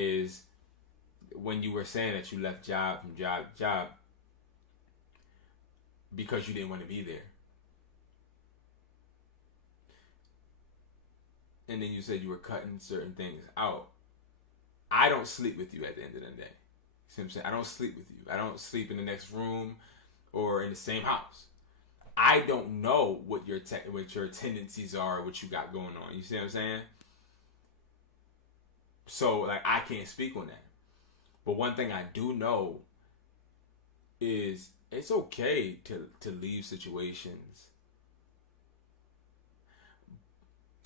is when you were saying that you left job from job to job because you didn't want to be there. And then you said you were cutting certain things out. I don't sleep with you at the end of the day. See what I'm saying? I don't sleep with you. I don't sleep in the next room or in the same house. I don't know what your tendencies are, what you got going on. You see what I'm saying? So, like, I can't speak on that. But one thing I do know is it's okay to leave situations.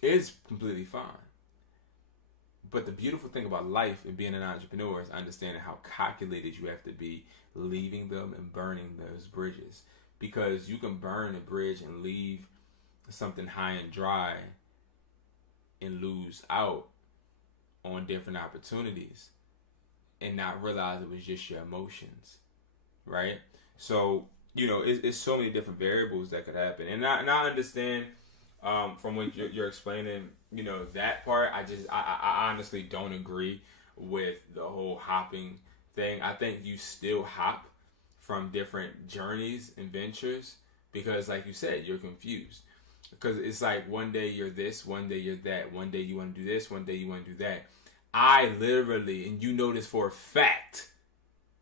It's completely fine. But the beautiful thing about life and being an entrepreneur is understanding how calculated you have to be leaving them and burning those bridges. Because you can burn a bridge and leave something high and dry and lose out on different opportunities and not realize it was just your emotions, right? So, you know, it's so many different variables that could happen. And I understand from what you're explaining, you know, that part. I honestly don't agree with the whole hopping thing. I think you still hop from different journeys and ventures because, like you said, you're confused. Because it's like one day you're this, one day you're that, one day you want to do this, one day you want to do that. I literally, and you know this for a fact,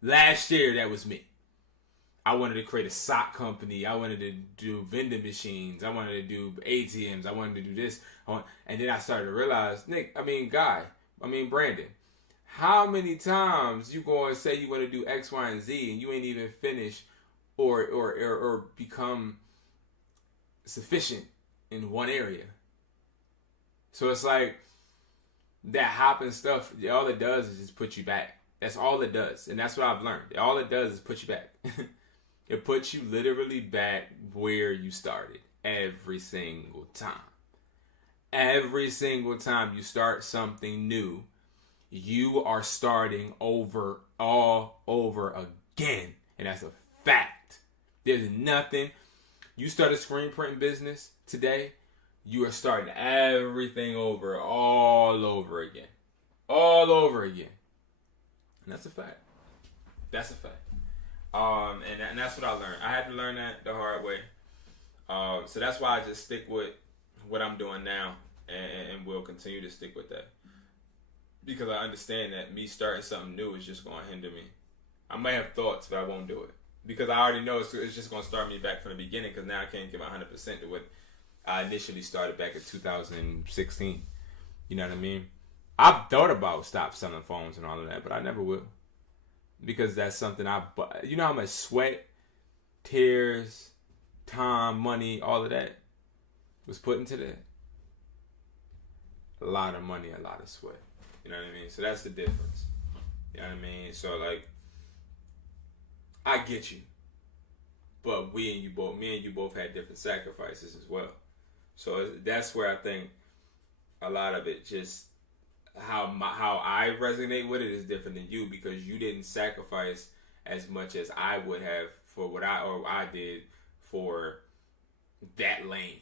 last year that was me. I wanted to create a sock company. I wanted to do vending machines. I wanted to do ATMs. I wanted to do this. And then I started to realize, Brandon, how many times you going to say you want to do X, Y, and Z and you ain't even finished or become sufficient in one area? So it's like that hopping stuff, all it does is just put you back. That's all it does. And that's what I've learned. All it does is put you back. It puts you literally back where you started every single time. Every single time you start something new, you are starting over all over again. And that's a fact. There's nothing. You start a screen printing business today, you are starting everything over all over again. All over again. And that's a fact. That's a fact. And that's what I learned. I had to learn that the hard way. So that's why I just stick with what I'm doing now and will continue to stick with that. Because I understand that me starting something new is just going to hinder me. I may have thoughts, but I won't do it. Because I already know it's just going to start me back from the beginning because now I can't give 100% to what I initially started back in 2016. You know what I mean? I've thought about stop selling phones and all of that, but I never will. Because that's something you know how much sweat, tears, time, money, all of that was put into that? A lot of money, a lot of sweat. You know what I mean? So that's the difference. You know what I mean? So like, I get you. But me and you both had different sacrifices as well. So that's where I think a lot of it just, how I resonate with it is different than you because you didn't sacrifice as much as I would have for what I did for that lane.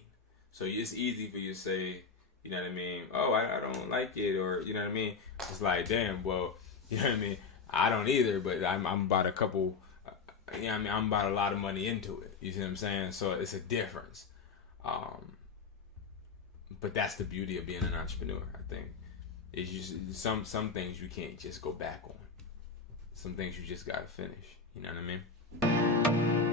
So it's easy for you to say, you know what I mean? Oh, I don't like it, or you know what I mean? It's like, damn, well, you know what I mean? I don't either, but I'm about a couple. You know what I mean? I'm about a lot of money into it. You see what I'm saying? So it's a difference. But that's the beauty of being an entrepreneur, I think. It's just some things you can't just go back on. Some things you just gotta finish. You know what I mean?